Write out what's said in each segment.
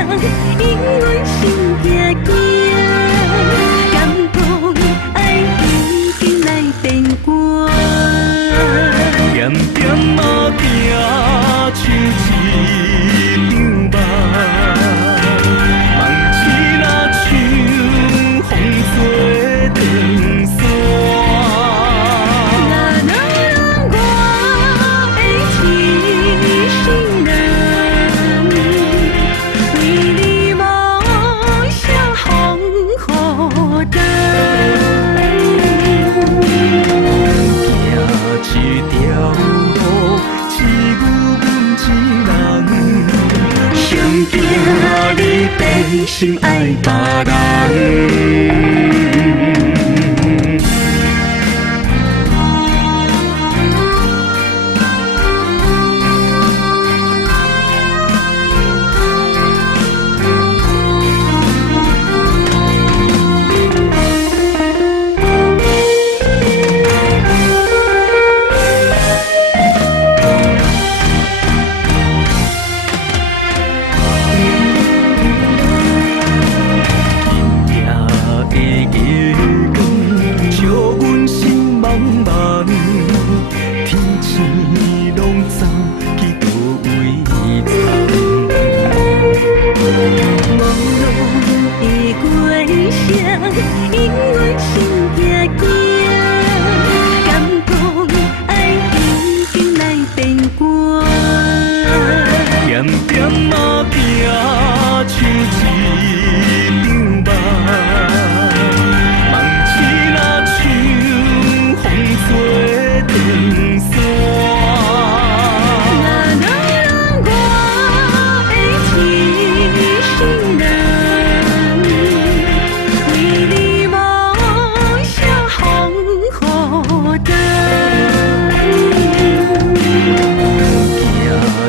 因阮心惊惊，感动爱紧紧来变卦，点点仔行像一张梦，梦醒若像风吹长线。那能我的痴心人，为你梦想风雨灯。行一条路，只有阮一人，谁惊你变心爱别人？因阮心惊惊，感动爱紧紧来变卦，点点仔行像一张梦，梦醒若像风吹长线。那能我的痴心人，为你梦想风雨灯。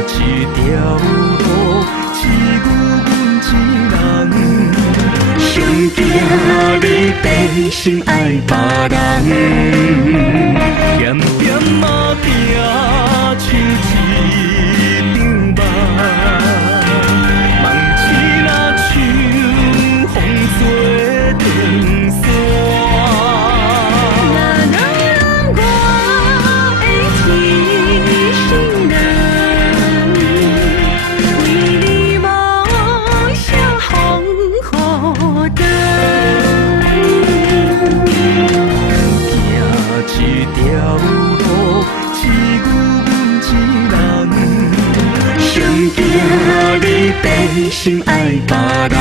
行一条路，只有阮一人，谁惊你变心爱别人？点点仔行像一张梦，梦醒若像风吹长线。那能我的痴心人，为你梦想风雨灯。行一条路，只有阮一人，谁惊你变心爱别人？